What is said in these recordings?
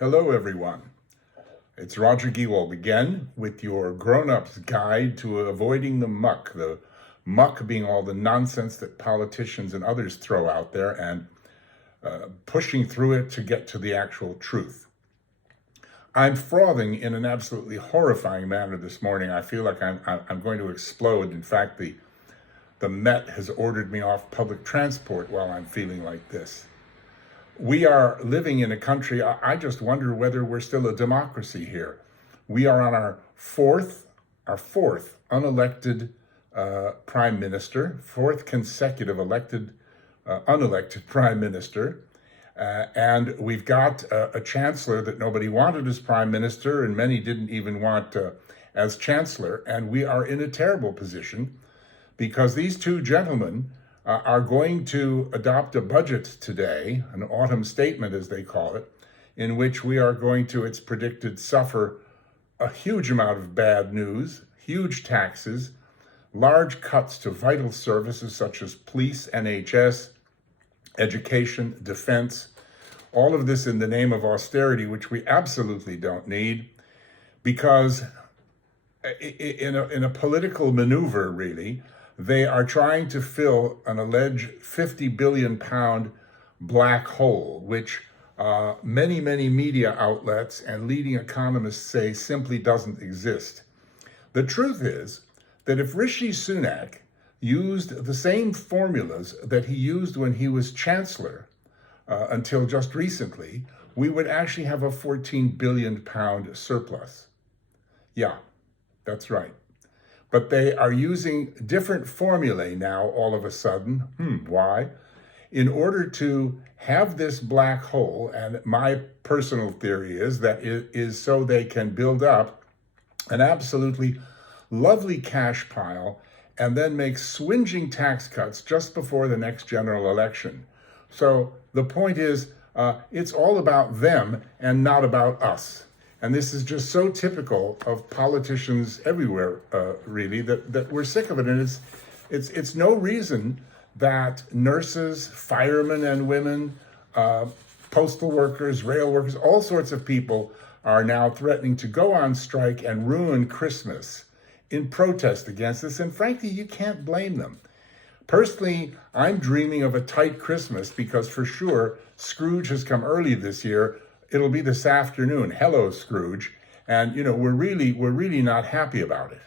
Hello, everyone. It's Roger Gewald again with your grown-ups guide to avoiding the muck being all the nonsense that politicians and others throw out there and pushing through it to get to the actual truth. I'm frothing in an absolutely horrifying manner this morning. I feel like I'm going to explode. In fact, the Met has ordered me off public transport while I'm feeling like this. We are living in a country, I just wonder whether we're still a democracy here. We are on our fourth unelected prime minister, fourth consecutive unelected prime minister. And we've got a chancellor that nobody wanted as prime minister, and many didn't even want as chancellor. And we are in a terrible position because these two gentlemen are going to adopt a budget today, an autumn statement as they call it, in which we are going to, it's predicted, suffer a huge amount of bad news, huge taxes, large cuts to vital services such as police, NHS, education, defense, all of this in the name of austerity, which we absolutely don't need, because in a political maneuver, really, they are trying to fill an alleged 50 billion pound black hole, which many media outlets and leading economists say simply doesn't exist. The truth is that if Rishi Sunak used the same formulas that he used when he was chancellor until just recently, we would actually have a 14 billion pound surplus. Yeah, that's right. But they are using different formulae now all of a sudden. Why? In order to have this black hole, and my personal theory is that it is so they can build up an absolutely lovely cash pile and then make swingeing tax cuts just before the next general election. So the point is, it's all about them and not about us. And this is just so typical of politicians everywhere, really, that we're sick of it. And it's no reason that nurses, firemen and women, postal workers, rail workers, all sorts of people are now threatening to go on strike and ruin Christmas in protest against this. And frankly, you can't blame them. Personally, I'm dreaming of a tight Christmas because for sure, Scrooge has come early this year. It'll be this afternoon. Hello, Scrooge. And, we're really not happy about it.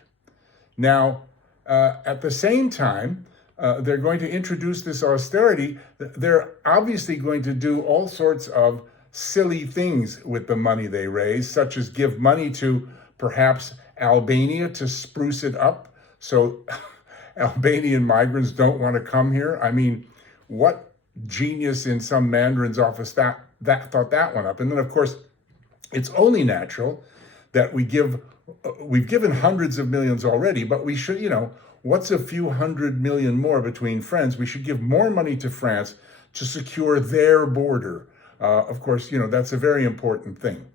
Now, at the same time, they're going to introduce this austerity. They're obviously going to do all sorts of silly things with the money they raise, such as give money to perhaps Albania to spruce it up so Albanian migrants don't want to come here. I mean, what genius in some Mandarin's office that thought that one up. And then, of course, it's only natural that we've given hundreds of millions already, but we should, what's a few 100 million more between friends? We should give more money to France to secure their border. Of course, that's a very important thing.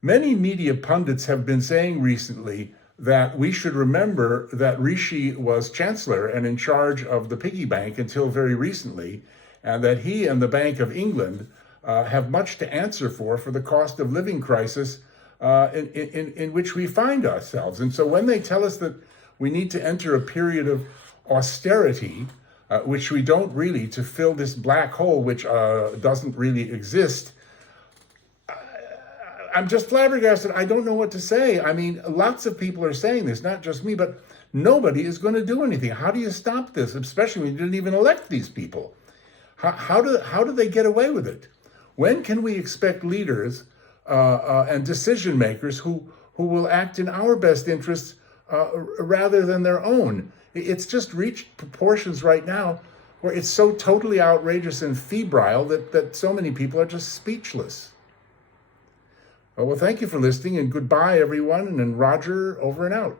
Many media pundits have been saying recently that we should remember that Rishi was chancellor and in charge of the piggy bank until very recently, and that he and the Bank of England have much to answer for the cost of living crisis in which we find ourselves. And so when they tell us that we need to enter a period of austerity, which we don't really, to fill this black hole, which doesn't really exist, I'm just flabbergasted. I don't know what to say. I mean, lots of people are saying this, not just me, but nobody is going to do anything. How do you stop this, especially when you didn't even elect these people? How do they get away with it? When can we expect leaders and decision makers who will act in our best interests rather than their own? It's just reached proportions right now where it's so totally outrageous and febrile that so many people are just speechless. Well, thank you for listening, and goodbye, everyone. And Roger, over and out.